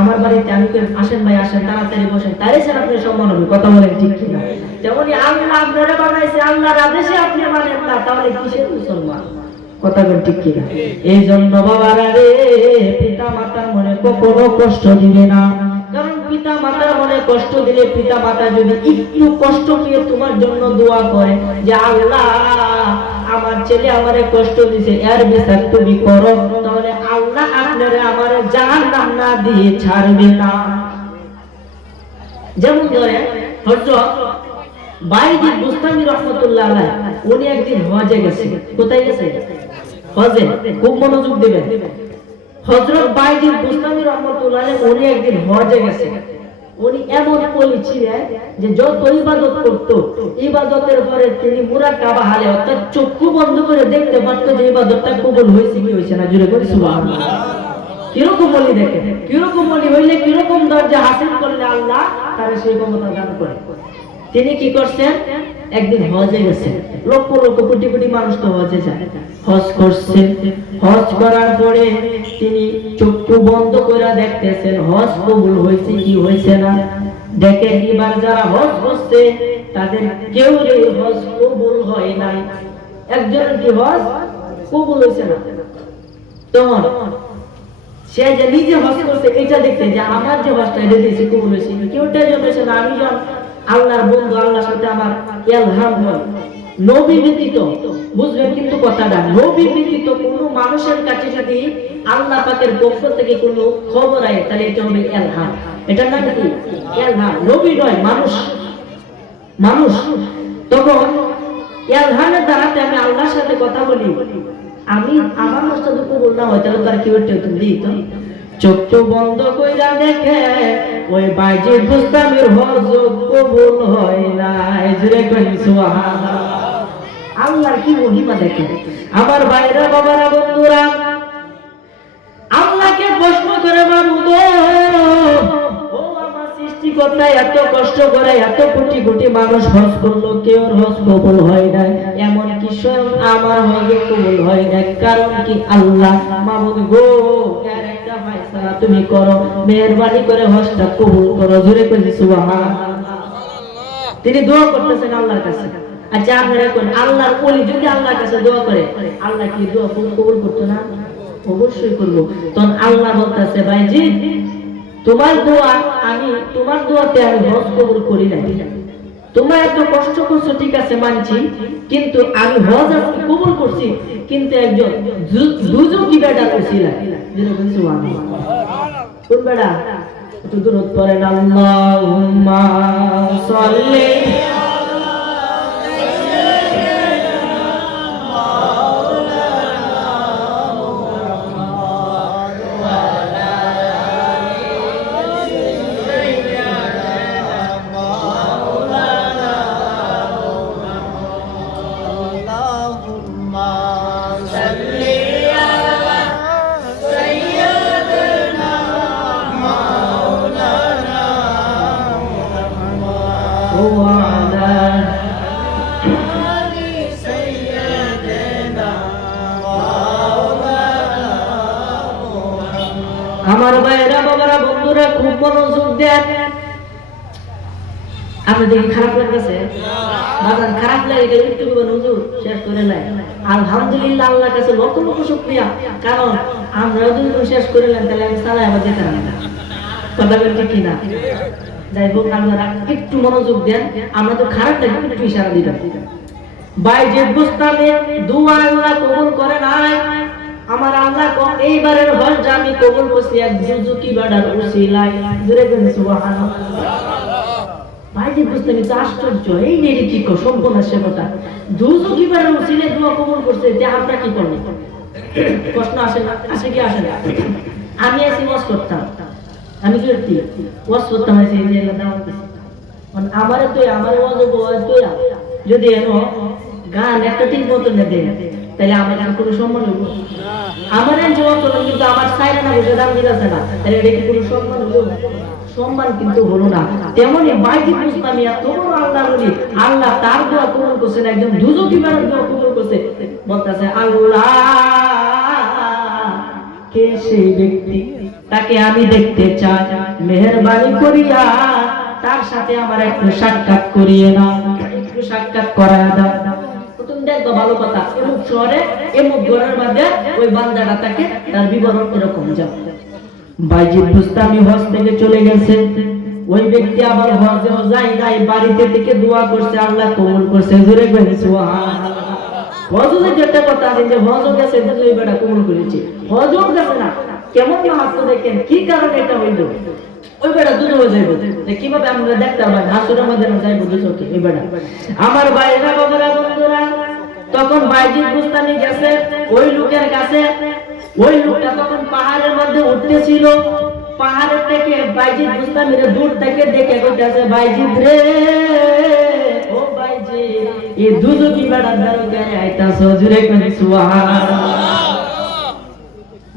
আমার বাড়িতে, আমি আসেন ভাই আসেন, তাড়াতাড়ি বসেন, তাই স্যার আপনার সম্মান হবে। কথা বলেন ঠিক কিনা? তেমনি আল্লাহ আপনারা বানাইছে, আল্লাহর আদেশে আপনি মানেন না, তাহলে কিসের মুসলমান? কথা বলেন ঠিক কিনা? এই জন্য বাবারা রে, পিতা মাতার মনে কখনো কষ্ট দিবে না। কারণ পিতা মাতার মনে কষ্ট দিলে, পিতা মাতা যদি একটু কষ্ট পেয়ে তোমার জন্য দোয়া করে যে আল্লাহ আমার ছেলে আমারে কষ্ট দিছে, এর বিচার তুমি করো, তাহলে আল্লাহ আপনারে আমারে জাহান্নাম না দিয়ে ছাড়বে না। যেমন ধরে হযরত বাইজিদ বুস্তামি রাহমাতুল্লাহ আলাইহি, উনি একদিন হজে গেছে। কোথায় গেছে? হজে। খুব মনোযোগ দিবেন। হযরত বাইজিদ বুস্তামি রাহমাতুল্লাহ আলাইহি উনি একদিন হজে গেছে। উনি এমন ওলি ছিলেন যে যত ইবাদত করত, ইবাদতের পরে তিনি মুরাকাবা হালে অর্থাৎ চক্ষু বন্ধ করে দেখতে পারত যে ইবাদতটা কবুল হয়েছে কি হয়েছে না। জোরে করে সুবহানাল্লাহ। কিরকম ওলি দেখেন, কিরকম ওলি হইলে কিরকম দরজা হাসিল করলে আল্লাহ তার সেই ক্ষমতা দান করে। তিনি কি করছেন? একদিন হজে গেছেন। লক্ষ লক্ষ কোটি কোটি মানুষ তো হজে যায়, হজ করছেন। হজ করার পরে তিনি চক্ষু বন্ধ করে দেখতেছেন হজ কবুল হয়েছে কি হয়েছে না। দেখেন এবার যারা হজ করছে তাদের কেউ হজ কবুল হয় নাই, একজনের কি হজ কবুল হয়েছে না। তখন সে যে নিজে হজ করছে এটা দেখতে যে আমার যে হজটা এটা দিয়েছে কবুল হয়েছে, কেউটাই জন্মেছে না। আমি যখন আল্লাহর বন্ধু, আল্লাহর সাথে আমার ইলহাম হয়, নবী ব্যতীত, বুঝবেন কিন্তু কথাটা, নবী ব্যতীত কোনো মানুষের কাছে যদি আল্লাহ পাকের পক্ষ থেকে কোনো খবর আয় তাহলে এটা হবে ইলহাম। এটার নাম কি? ইলহাম। নবী নয়, মানুষ, মানুষ। তখন ইলহামের দ্বারাতে আমি আল্লাহর সাথে কথা বলি, আমি আমার মস্তা দুঃখ বল না হয় তাহলে তার কি হচ্ছে তুমি দিত। চক্ষু বন্ধ কইরা দেখে ওই বাইজিদ বুস্তামির হজ কবুল হয় নাই। জোরে কই সুবহানাল্লাহ। আল্লাহর কি মহিমা দেখেন আমার ভাইরা, বাবারা, বন্ধুরা। আল্লাহকে প্রশ্ন করে মানব, ও আমার সৃষ্টিকর্তা এত কষ্ট করে এত কোটি কোটি মানুষ হজ করলো, কেউ হজ কবুল হয় নাই, এমন কি স্বয়ং আমার হজ কবুল হয় নাই? কারণ কি? আল্লাহ মাবুদ গো, এর একটা ফয়সালা তুমি করো, মেহেরবানি করে হজটা কবুল করো। জোরে কই সুবহানাল্লাহ। তিনি দোয়া করতেছেন আল্লাহর কাছে। আচ্ছা আপনারা কোন আল্লাহর ওলি যদি আল্লাহর কাছে দোয়া করে, আল্লাহ কি দোয়া কবুল করতো না? অবশ্যই করবো। তখন আল্লাহ বলতেছে বাইজিদ তোমার দোয়া, আমি তোমার দোয়াতে আমি হজ কবুল করি নাই। তোমরা এত কষ্ট করছো ঠিক আছে মানছি, কিন্তু আমি হজ আজকে কবুল করছি, কিন্তু একজন দুজকি বেটা ছিল। কোন বেটা? একটু দূরত পড়েন আল্লাহুম্মা সাল্লি আমার ভাইরা, বাবারা, বন্ধুরা খুব মনোযোগ দেন। আপনাদের খারাপ লাগতেছে? বাজার খারাপ লাগে একটু হুজুর শেষ করে নাই। আলহামদুলিল্লাহ, আল্লাহর কাছে লক্ষ লক্ষ শুকরিয়া। কারণ আমরা যদি শেষ করে নেন তাহলে আমি সালাই আবার যেতে পারি না। কথা বলতে কি না? যাই হোক, আপনারা একটু মনোযোগ দেন। আমরা তো খারাপ লাগে একটু ইশারা দিবেন। বাইজিদ বুস্তামি দোয়া আল্লাহ কবুল করে নাই। আমার আল্লাহ এইবারের হজটা আমি কবুল করছি এক যুযুকি বাড়ার উসিলায়। জোরে বলেন সুবহানাল্লাহ। ভাইজি বুঝতে তো আশ্চর্য, এই নেরি কি সম্পূর্ণ সেবতা যুযুকি বাড়ার উসিলায় দোয়া কবুল করছে, যে আমরা কি করব? প্রশ্ন আসে না? আসে কি আসে না? আমি এসে ওয়াজ করতাম, আমি কি করতি ওয়াজ করতাম, এসে এই যে দাওয়াত দিছি, মানে আমারে তো আমার ওয়াজ তো যদি এনো গান একটা ঠিক মতো না দেয় তাহলে আমার আর কোনো সম্মান হইব? আমার জবাব তো কিন্তু আমার সাইরে না বসে দাম দিতেছে না, তাহলে এটা কি কোনো সম্মান হলো? সম্মান কিন্তু হলো না। তেমনি বাইজি মুসলামি এত বড় আল্লাহর ওলি, আল্লাহ তার দোয়া কবুল করছেন, একজন দুজকি বারের দোয়া কবুল করছে। বলতেছে আল্লাহ কে সেই ব্যক্তি, তাকে আমি দেখতে চাই, মেহেরবানি করিয়া তার সাথে আমার একটু সাক্ষাৎ করিয়ে নাও, একটু সাক্ষাৎ করায় দাও। তুমি দেখো ভালো কথা, এমুক শহরে এমুক ঘরের মধ্যে ওই বান্দাটা তাকে তার বিবরণ এরকম যাও। বাইজিদ বুস্তামি হজ থেকে চলে গেছে, ওই ব্যক্তি আবার হজেও যায় নাই, বাড়িতে থেকে দোয়া করছে, আল্লাহ কবুল করছে। জোরে বলেন সুবহানাল্লাহ। হজে যেটা কথা আছে যে হজও গেছে, দুই বেটা কবুল করেছে, হজও গেছে না, কেমন মাহাত্ম দেখেন, কি কারণে এটা হইল? ওই বেটা দুটো হয়ে যাইব, যে কিভাবে আমরা দেখতে পাই হাসুরের মধ্যে যাইব দুচোখে। ওই বেটা আমার ভাইরা বাবারা বন্ধুরা, তখন বাইজিদ বুস্তামি গেছে ওই লোকের কাছে। ওই লোকটা তখন পাহাড়ের মধ্যে উঠতেছিল, পাহাড়ের থেকে বাইজিদ বুস্তামিরে দূর থেকে দেখে কইতাছে, বাইজিদ রে, ও বাইজিদ, এই দুজকি বেটা দাঁড়িয়ে আইতাছো। জুরে করে সুবহানাল্লাহ।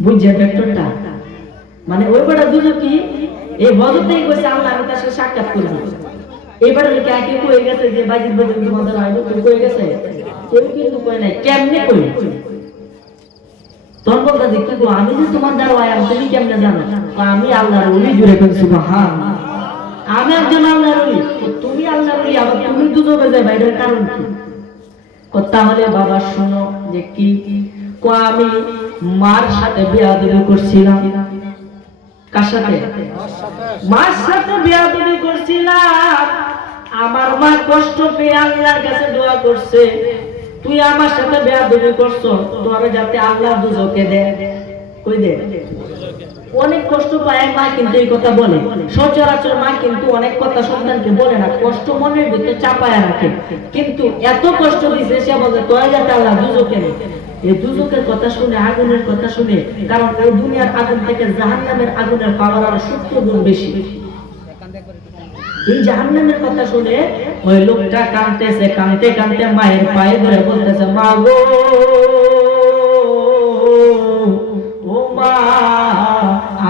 বুঝছে ফ্যাক্টরটা? মানে ওই বেটা দুজকি এই বজরতেই কইছে আল্লাহ আমি তার সাথে সাক্ষাৎ করব। এবারে কি আগে কই গেছে যে বাইজিদ বলে তোমাদের আইলো, তুই কই গেছে? কেউ কিন্তু কই নাই। কেমনে কই? তোর বলতে দেখি গো, আমি যে তোমার দ্বারা আয়াম, তুমি কেমনে জানো? আমি আল্লাহর ওলি। জুরে করে সুবহানাল্লাহ। আমি একজন আল্লাহর ওলি, তুমি আল্লাহর ওলি, আবার তুমি দুজকে যাবে, এটার কারণ কি? তাহলে বাবা শোনো যে কি কো, আমি মার সাথে বিয়াদবি করছিলাম। কার সাথে? মার সাথে বিয়াদবি করছিলাম। আমার মা কষ্ট পেয়ে আল্লাহর কাছে দোয়া করছে, তুই আমার সাথে বেয়াদবি করছো, তোরে যাতে আল্লাহ দুজকে দে। কই দে? অনেক কষ্ট পায় মা, কিন্তু এই কথা বলে। সচরাচর মা কিন্তু অনেক কথা সন্তানকে বলে না, কষ্ট মনের ভিতরে চাপায় রাখে। কিন্তু এত কষ্ট দিছে, সে বলে তোরে যাতে আল্লাহ দুজকে দে। এই দুজকের কথা শুনে, আগুনের কথা শুনে, কারণ এই দুনিয়ার আগুন থেকে জাহান্নামের আগুনের পাওয়ার আরো 70 গুণ বেশি। এই জাহান্নামের কথা শুনে ওই লোকটা কাঁদতেছে, কাঁদতে কাঁদতে মায়ের পায়ে ধরে বলতেছে, মা গো, ও মা,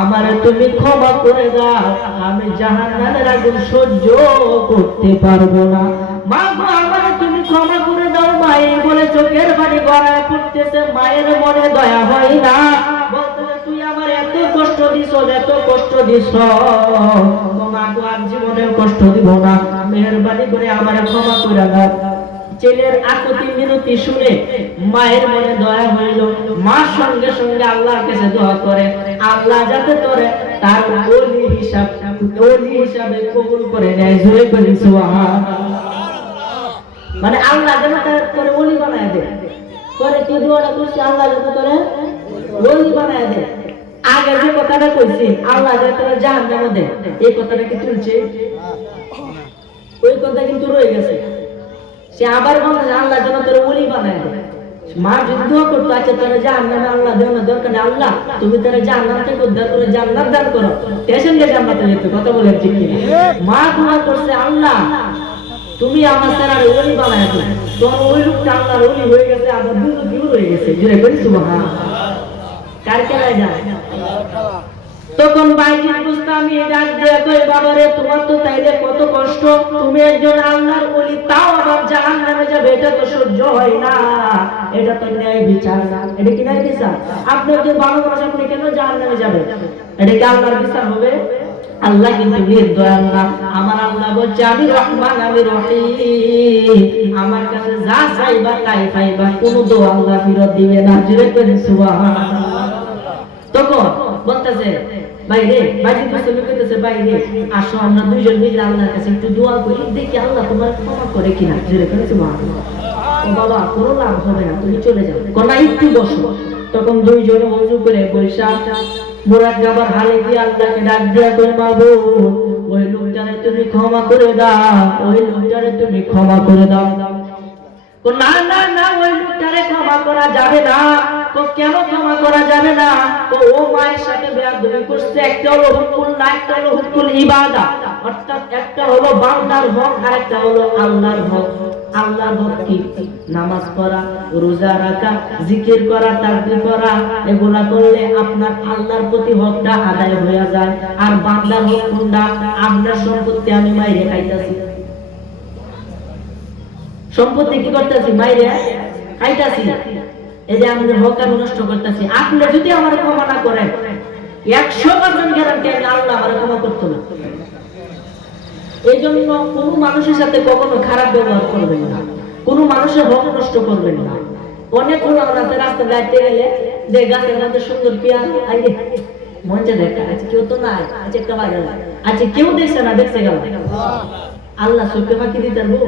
আমারে তুমি ক্ষমা করে দাও, আমি জাহান্নামের আগুন সহ্য করতে পারবো না। মা গো, আমারে তুমি ক্ষমা করে দাও। মায়ের বলে চোখের পানি গড়ায় পড়তেছে, মায়ের মনে দয়া হয় না। বলতেছে, তুই আমার এত কষ্ট দিছ, এত কষ্ট দিছ, মা গো, আর জীবনেও কষ্ট দিব না, মেহেরবানি করে আমারে ক্ষমা করে দাও। ছেলের আকুতি মিনতি শুনে মায়ের মনে দয়া হইল। মা সঙ্গে সঙ্গে আল্লাহর কাছে দোয়া করে, আল্লাহ যাতে তোরে তার ওলি হিসাবে কবুল করে নেয়। জোরে করে সুবহানাল্লাহ। মানে আল্লাহ যেন তোরে ওলি বানায় দেয়। পরে কি দোয়াটা করছি, আল্লাহ যাতে তোরে ওলি বানায় দেয়। আগে যে কথাটা কইছি, আল্লাহ যাতে তোরে জাহান্নামে দেয়, এই কথাটা কি তুলছে? ওই কথা কিন্তু রয়ে গেছে। সে আবার বলছে, আল্লাহ যেন তোরে ওলি বানায় দেয়। মা যদি দোয়া করতো, আচ্ছা তোরে জাহান্নামে আল্লাহ দেও না, দরকার নেই, আল্লাহ তুমি তোরে জান্নাত থেকে উদ্ধার করে জান্নাত দান করো, টেনশন দিয়ে জান্নাতে যেতে। কথা বলে ঠিক কি? মা দোয়া করছে, আল্লাহ তুমি আমার তার ওলি বানায় দাও। তোর ওই লোকটা আল্লাহর ওলি হয়ে গেছে, আবার দূর হয়ে গেছে। জুড়ে করি সুবহানাল্লাহ। কার কেলায় যায়? তখন বাইজিদ বুস্তামি ডাক দিয়ে কই, বাবারে, তোমার তো তাইলে কত কষ্ট, তুমি একজন আল্লাহর ওলি, তাও আবার জাহান্নামে যাবে, এটা তো সহ্য হয় না, এটা তো ন্যায় বিচার না। এটা কি ন্যায় বিচার? আপনি যে ভালোবাসা, আপনি কেন জাহান্নামে যাবেন? এটা কি আল্লাহর বিচার হবে? আল্লাহ কিন্তু নির্দয়াল না। আমার আল্লাহ বলছে, আমি রহমান, আমি রহিম, আমার কাছে যা চাইবা তাই পাইবা, কোনো দোয়া আল্লাহ ফেরত দিবে না। জুড়ে করে সুবহানাল্লাহ। তখন বলতেছে, বাইরে বাইজিদ বুস্তামি কইতেছে, বাইরে আসো, আমরা দুইজন মিলে আল্লাহর কাছে একটু দোয়া করি, দেখি আল্লাহ তোমার ক্ষমা করে কিনা। জুড়ে করে সুবহানাল্লাহ। ও বাবা, কোনো লাভ হবে না, তুমি চলে যাও। কোনা একটু বসো। তখন দুইজনে ওযু করে বৈশা মুরাদ গাবার হালে দিয়ে আল্লাহকে ডাক দিয়া কই মাবুদ ওই লোকটারে তুমি ক্ষমা করে দাও, ওই লোকটারে তুমি ক্ষমা করে দাও। ও না না না, ওই লোকটারে ক্ষমা করা যাবে না। তো কেন ক্ষমা করা যাবে না? তো ও মায়ের সাথে বেয়াদবি করছে। একটা হলো হুকুল না, একটা হলো হুকুল ইবাদত, অর্থাৎ একটা হলো বান্দার হক আর একটা হলো আল্লাহর হক। আল্লাহর হক কি? নামাজ পড়া, রোজা রাখা, জিকির করা, তাসবিহ করা, এগুলা করলে আপনার আল্লাহর প্রতি হকটা আদায় হয়ে যায়। আর বান্দার হক কোনটা? আপনার সম্পত্তি আমি মাইরে খাইতাছি, সম্পত্তি কি করতেছি? মাইরে খাইতাছি, এই যে আমাদের হক আমি নষ্ট করতেছি। আপনি যদি আমার ক্ষমা না করেন 100% গ্যারান্টি আমি আল্লাহ আমার ক্ষমা করতে না। এই জন্য কোন মানুষের সাথে কখনো খারাপ ব্যবহার করবেন না, কোন মানুষের হক নষ্ট করবেন না। অনেক রাস্তা রাস্তা গাইতে গেলে যে গাছের মধ্যে সুন্দর পেয়ার আগে মঞ্চে দেখা, আচ্ছা কেউ তো নাই, আচ্ছা একটা বাজে, আচ্ছা কেউ দেখছে না, দেখছে গেল আল্লাহ চোখে ফাঁকি দিতে পারবো?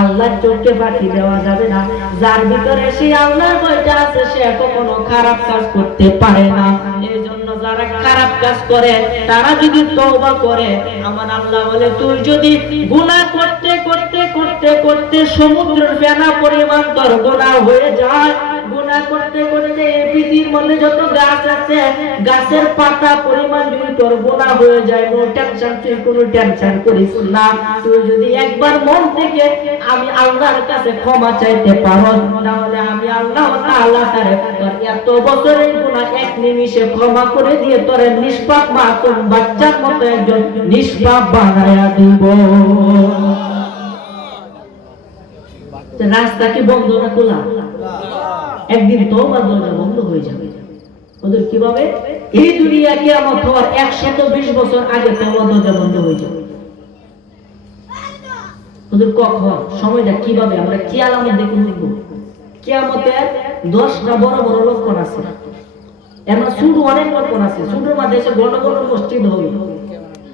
আল্লাহর চোখে ফাঁকি দেওয়া যাবে না। যার ভিতরে সেই আল্লাহর ভয়টা আছে সে কখনো খারাপ কাজ করতে পারে না। এই জন্য যারা খারাপ কাজ করে তারা যদি তওবা করে, আমার আল্লাহ বলে তুই যদি গুনাহ করতে করতে করতে করতে সমুদ্রের ফেনা পরিমাণ তোর গুনাহ হয়ে যায়, গুনাহ করতে করতে পৃথিবীর মধ্যে যত গাছ আছে গাছের পাতা পরিমাণ যদি তোর গুনাহ হয়ে যায়, নো টেনশন, তুই কোনো টেনশন করিস না। তুই যদি একবার মন থেকে আমি আল্লাহর কাছে ক্ষমা চাইতে পারো, তাহলে আমি আল্লাহ তাআলা তারে তোর এত বছরের গুনাহ এক নিমিষে ক্ষমা করে দিয়ে তোরে নিষ্পাপ মাসুম বাচ্চার মতো একজন নিষ্পাপ বানায়া দিব। রাস্তা কি বন্ধ না খোলা? একদিন তওবার দরজা বন্ধ হয়ে যাবে। ওদের কিভাবে? এই দুনিয়া কিয়ামত হওয়ার 120 বছর আগে তওবার দরজা বন্ধ হয়ে যাবে। ওদের কখন সময়টা কিভাবে আমরা কি আলামত দেখে বুঝবো? কিয়ামতের 10টা বড় বড় লক্ষণ আছে, এমন ছোট অনেক লক্ষণ আছে। ছোটর মধ্যে এসে ঘন ঘন মসজিদ হবে,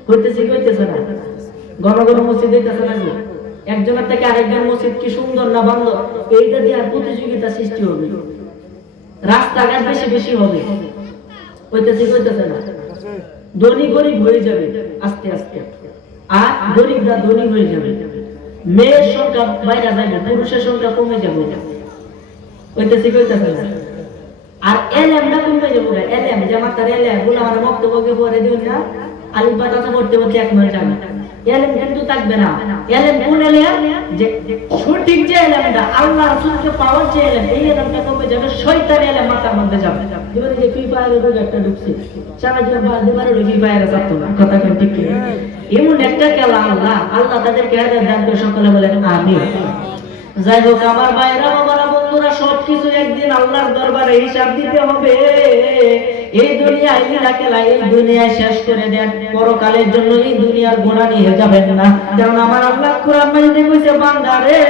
হইতেছে কি হইতেছে না? ঘন ঘন মসজিদ হইতেছে না? একজনের থেকে আরেকজন মসজিদ কি সুন্দর না বান্ধব, এইটা দিয়ে আর প্রতিযোগিতা সৃষ্টি হবে, রাস্তাঘাট বেশি বেশি হবে, হইতেছে কি হইতেছে না? ধনী গরিব হয়ে যাবে আস্তে আস্তে, আর গরিবরা ধনী হয়ে যাবে, মেয়ের সংখ্যা বাইরে যাবে, পুরুষের সংখ্যা কমে যাবে, হইতেছে কি হইতেছে না? আর এলএমটা কমে যাবে। এলএম যেমন তার এলএম গুলো আমার বক্তব্যকে পড়ে দিন না, আলিফ বা তাসা পড়তে পড়তে এক মাস যাবে, এলএম কিন্তু থাকবে না। এলএম কোন এলএম? যে সঠিক যে এলএমটা আল্লাহ রাসূলকে পাওয়ার যে এলএম, এই এলএমটা কমে যাবে, শয়তানি এলএম মাথার মধ্যে যাবে। এবারে যে ফ্রি ফায়ারের রোগ একটা ঢুকছে, সারা জীবন বাদে বারে ফ্রি ফায়ারে থাকতো না, কথা কেন ঠিক কি? এমন একটা খেলা আল্লাহ তাদেরকে হেদায়েত দান করে, সকলে বলেন আমিন। যাই হোক আমার ভাইরা বাবারা বন্ধুরা, সবকিছু একদিন আল্লাহর দরবারে হিসাব দিতে হবে। এই দুনিয়ায় লীলা খেলা এই দুনিয়ায় শেষ করে দেন, পরকালের জন্য এই দুনিয়ার গুনাহ নিয়ে যাবেন না। কারণ আমার আল্লাহ কোরআন মাজিদে কইছে, বান্দা রে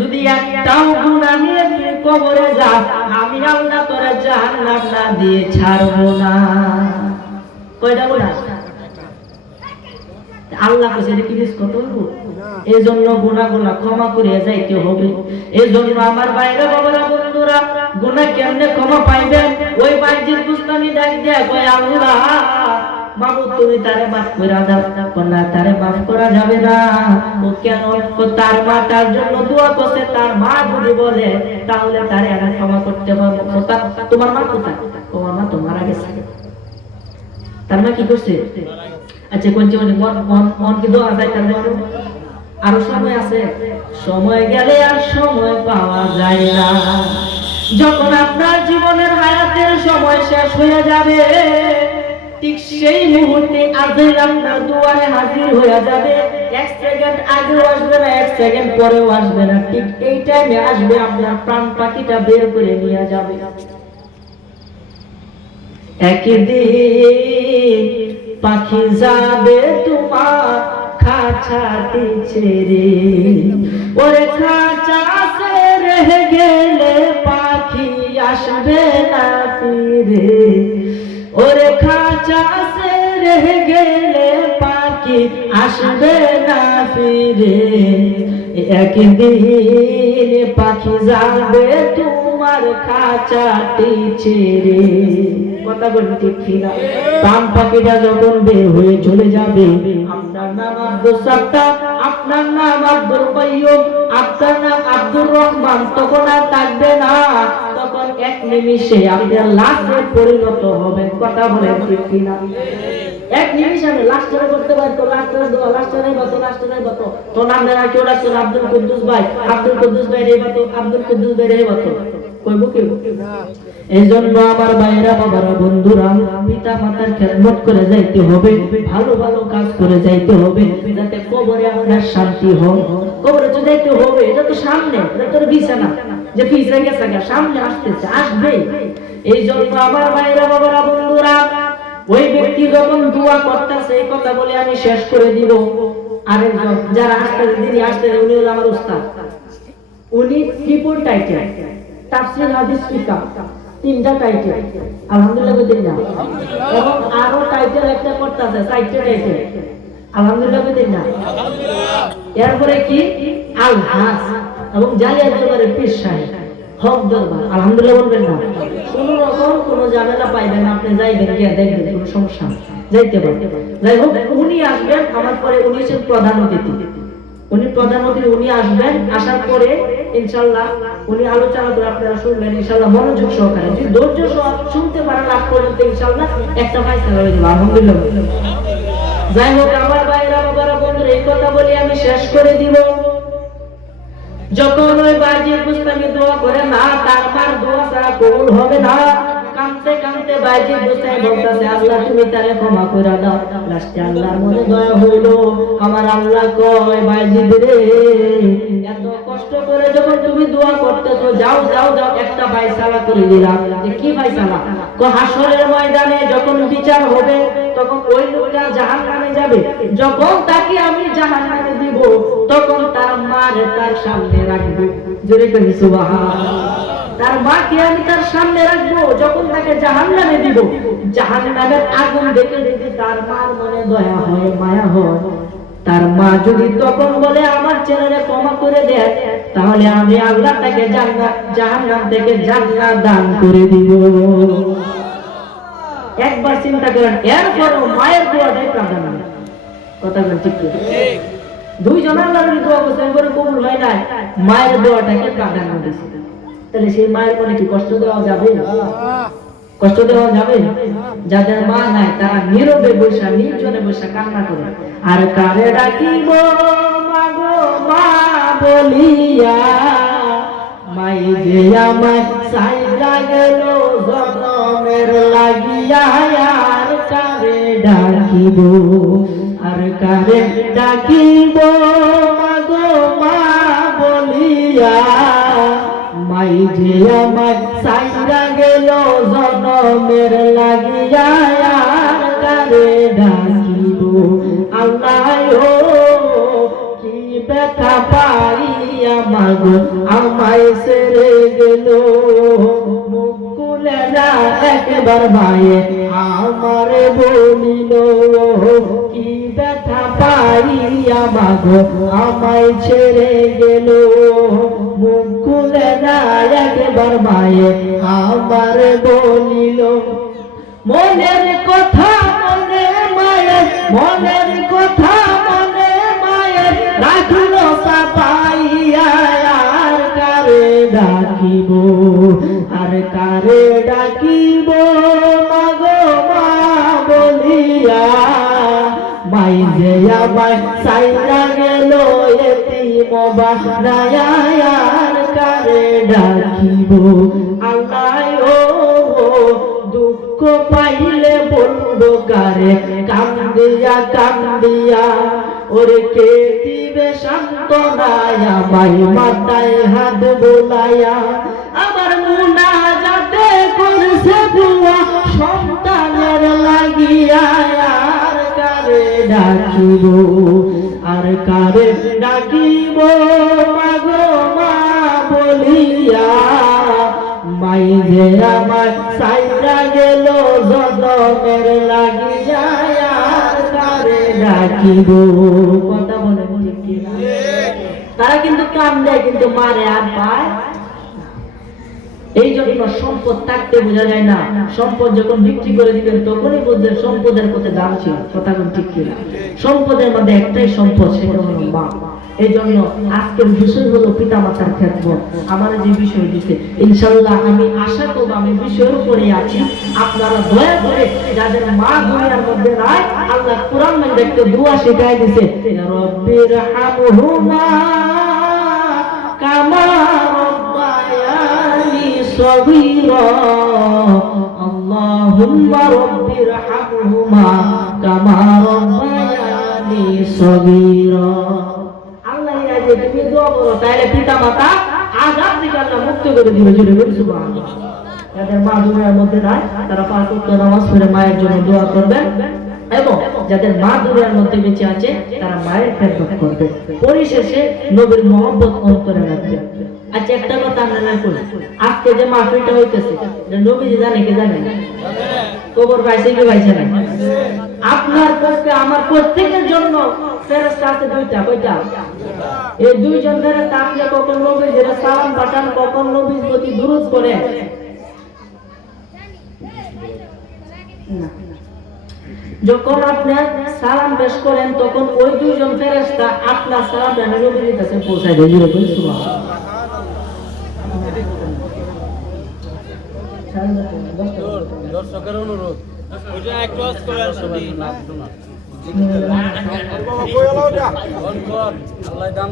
যদি একটাও গুনাহ নিয়ে তুই কবরে যা, আমি আল্লাহ তোরে জাহান্নাম না দিয়ে ছাড়বো না। কয়টা গুনাহ? আল্লাহ কইছে এটা কি মিস কত হইব? এই জন্য গুনাহগুলো ক্ষমা করে যাইতে হবে। এই জন্য আমার ভাইরা বাবারা বন্ধুরা, গুনাহ কেমনে ক্ষমা পাইবেন? ওই বাইজির বুস্তানি ডাক দেয়া কয়, আল্লাহ মাবুদ তুমি তারে মাফ করে দাও। না, তারে মাফ করা যাবে না। ও কেন? তার মা তার জন্য দোয়া করছে, তার মা যদি বলে তাহলে তারে আমি ক্ষমা করতে পারবো। তোমার মা কোথায়? তোমার মা তো মারা গেছে। তার মা কি করছে? আচ্ছা কোনটি মন কি দোয়া যায় তার বড়? আরো সময় আছে, সময় গেলে আর সময় পাওয়া যায় না। যখন আপনার জীবনের হায়াতের সময় শেষ হয়ে যাবে, ঠিক সেই মুহূর্তে আল্লাহ আপনার দুয়ারে হাজির হয়ে যাবে। 1 সেকেন্ড আগেও আসবে না, 1 সেকেন্ড পরেও আসবে না, ঠিক এই টাইমে আসবে, আপনার প্রাণ পাখিটা বের করে নিয়ে যাবে। একদিন পাখি যাবে তোমার খাঁচাটি ছেড়ে, ওরে খাঁচা সে রহে গেলে পাখি আসবে না ফিরে। ওরে খাঁচা সে রহে গেলে পাখি আসবে না ফিরে, একদিন পাখি যাবে তোমার খাঁচাটি ছেড়ে। কথা বলতে ঠিক কিনা? পান পাখিটা যখন বের হয়ে চলে যাবে, আপনার নাম আব্দুল সাত্তার, আপনার নাম আব্দুল কাইয়ুম, আপনার নাম আব্দুর রহমান তখন আর থাকবে না। তখন এক নিমিষে আপনি লাশে পরিণত হবেন। কথা বলেন ঠিক কিনা? এক নিমিষে আমি লাশটারে করতে পারতো, লাশটারে দোয়া, লাশটারে বাতো, লাশটারে বাতো। তো নাম দেনা কেউ ডাকতো আব্দুল কুদ্দুস ভাই, আব্দুল কুদ্দুস ভাই রে বাতো, আব্দুল কুদ্দুস ভাই রে বাতো। কইবো কেউ? এই জন্য আমার ভাইরা, বাবারা, বন্ধুরা, পিতা মাতার খেদমত করে যাইতে হবে, ভালো ভালো কাজ করে যাইতে হবে, যাতে কবরে আমাদের শান্তি হয়। কবরে তো যাইতে হবে, এটা তো সামনে, এটা তো বিছানা যে পিছনে গেছে, সামনে আসতেছে, আসবে। এই জন্য আমার ভাইরা, বাবারা, বন্ধুরা, ওই ব্যক্তি যখন দোয়া করতেছে, এই কথা বলে আমি শেষ করে দিব। আরেকজন যারা আসতেছে, যিনি আসতেছে, উনি হলো আমার উস্তাদ। উনি ট্রিপল টাইটেল, তাফসীর, হাদিস, ফিকহ, তিনটা টাইটেল, আলহামদুলিল্লাহ বলতে না। এবং আরো টাইটেল একটা করতেছে, চারটা টাইটেল, আলহামদুলিল্লাহ বলতে না। এরপরে কি আল হাস এবং জালিয়া দরবারের পীর সাহেব, হক দরবার, আলহামদুলিল্লাহ বলবেন না। কোন রকম কোন ঝামেলা পাইবেন না, আপনি যাইবেন গিয়ে দেখবেন, কোনো সমস্যা যাইতে পারবেন। যাই হোক, উনি আসবেন আমার পরে, উনি হচ্ছেন প্রধান অতিথি। উনি প্রধান অতিথি, উনি আসবেন। আসার পরে ইনশাআল্লাহ উনি আলোচনা করে আপনারা শুনবেন ইনশাআল্লাহ মনোযোগ সহকারে। যদি ধৈর্য সহকারে শুনতে পারেন লাস্ট পর্যন্ত, ইনশাআল্লাহ একটা ফায়সালা হয়ে যাবে, আলহামদুলিল্লাহ। যাই হোক আমার ভাইরা, বাবারা, বন্ধুরা, এই কথা বলে আমি শেষ করে দিব। যখন ওই বাইজির বুস্তামি দোয়া করে না, তার মার দোয়া ছাড়া কবুল হবে না। কাঁদতে কাঁদতে বাইজির বুস্তামি বলতেছে, আল্লাহ তুমি তারে ক্ষমা করে দাও। লাস্টে আল্লাহর মনে দয়া হইল, আমার আল্লাহ কয়, বাইজিদ রে, এত কষ্ট করে যখন তুমি দোয়া করতেছো, যাও যাও যাও, একটা ফায়সালা করে দিলাম। যে কি ফায়সালা? হাসরের ময়দানে যখন বিচার হবে, তখন ওই লোকটা জাহান্নামে যাবে। যখন তাকে আমি জাহান্নামে দিব, তখন তার মার তার সামনে রাখবো। জোরে করি সুবহানাল্লাহ। তার মাকে আমি তার সামনে রাখবো, যখন তাকে জাহান্নামে দিব, জাহান্নামের আগুন দেখে যদি তার মার মনে দয়া হয়, মায়া হয়, তার মা যদি তখন বলে আমার ছেলেরে ক্ষমা করে দেয়, তাহলে আমি আল্লাহ তাকে জান্নাত, জাহান্নাম থেকে জান্নাত দান করে দিব। একবার চিন্তা করেন, এরপরও মায়ের দোয়াটাই প্রাধান্য। কথা বলেন ঠিক ঠিক? দুইজন আল্লাহর দোয়া করছে, এরপরে কবুল হয় নাই, মায়ের দোয়াটাকে প্রাধান্য দিয়েছে। তাহলে সেই মায়ের মনে কি কষ্ট দেওয়া যাবে? কষ্ট দেওয়া যাবে? যাদের মা নাই তারা নীরবে বসে, নির্জনে বসে কান্না করে, আর কারে ডাকিব মাগো মা বলিয়া, মাই যে আমায় সাইরা গেল জনমের লাগিয়া, আর কারে ডাকিব, আর কারে ডাকিব মাগো মা বলিয়া, মাই যে আমায় সাইরা গেল জনমের লাগিয়া, আর কারে ডাকিব। আল্লাহ ও কি ব্যথা পাইয়া মাগো আমায় ছেড়ে গেল, মুখ খুলে না একবার মায়ে আমারে বলিল, কি ব্যথা পাইয়া মাগো আমায় ছেড়ে গেল, মুখ খুলে না একবার মায়ে আমারে বলিল। মনের কথা মনে মায়ের, মনের কথা মনে মায়ের, রাখিল চাপাইয়া, আর কারে ডাকিব, আর কারে ডাকিব মাগো মা বলিয়া, মাই যে আমায় সাইরা গেল এতিম বানায়া, আর কারে ডাকিব। আল্লাহ ও দুঃখ পাইলে বলবো কারে, কান্দিয়া কান্দিয়া, ওরে কে দিবে সান্ত্বনায় আমায় মাথায় হাত বোলায়া, আমার মুনাজাতে করছে দোয়া সন্তানের লাগিয়া, আর কারে ডাকিব, আর কারে ডাকিব মাগো মা বলিয়া, মাই যে আমার সাইরা গেল জনমের লাগিয়া, আর কারে ডাকিব। কথা বলেন ঠিক কি না? তারা কিন্তু কাম দেয় কিন্তু মারে আর পায়। এই জন্য সম্পদ থাকতে বোঝা যায় না, সম্পদ যখন বিক্রি করে দিবেন তখনই বুঝবেন সম্পদের পথে দাম ছিল। কথা বলেন ঠিক কি না? সম্পদের মধ্যে একটাই সম্পদ, সেটা হলো মা। এই জন্য আজকের বিষয় হলো পিতা মাতার খেদমত। আমার যে বিষয় দিতে ইনশাআল্লাহ আমি আশা করব আমি বিষয়ের উপরে আছি। আপনারা দয়া করে যাদের মা দুনিয়ার মধ্যে নাই, আল্লাহ কোরআন মধ্যে একটা দোয়া শেখায় দিয়েছে, রব্বির হামহুমা কামা রব্বায়ানি সগীরা, আল্লাহুম্মা রব্বির হামহুমা কামা রব্বায়ানি সগীরা। তুমি দোয়া করো তাহলে পিতা মাতা আযাব থেকে আল্লাহ মুক্ত করে দিবে। জোরে বলি সুবহানাল্লাহ। যাদের মা দুনিয়ার মধ্যে নাই তারা 5 ওয়াক্ত নামাজ পড়ে মায়ের জন্য দোয়া করবেন, এবং যাদের মা দুনিয়ার মধ্যে বেঁচে আছে তারা মায়ের খেদমত করবে। পরিশেষে নবীর মহব্বত অন্তরে রাখবে। আচ্ছা একটা কথা আমরা না করি, আজকে যে মাহফিলটা হইতেছে এটা নবীজি জানে কি জানে না? কবর পাইছে কি পাইছে না? আপনার পক্ষে আমার প্রত্যেকের জন্য ফেরেশতা আছে দুইটা। কয়টা? এই দুইজন ফেরেশতা আপনি কখন নবীর সালাম পাঠান, কখন নবীর প্রতি দুরূদ পড়েন। যখন আপনি সালাম পেশ করেন তখন ওই দুইজন ফেরেশতা আপনার সালামটা নবীর কাছে পৌঁছায় দেয়। জোরে বলি সুবহানাল্লাহ। দর্শকের অনুরোধ ওইটা একটু আজ করে সবাই নাম শোনা। আল্লাহ দান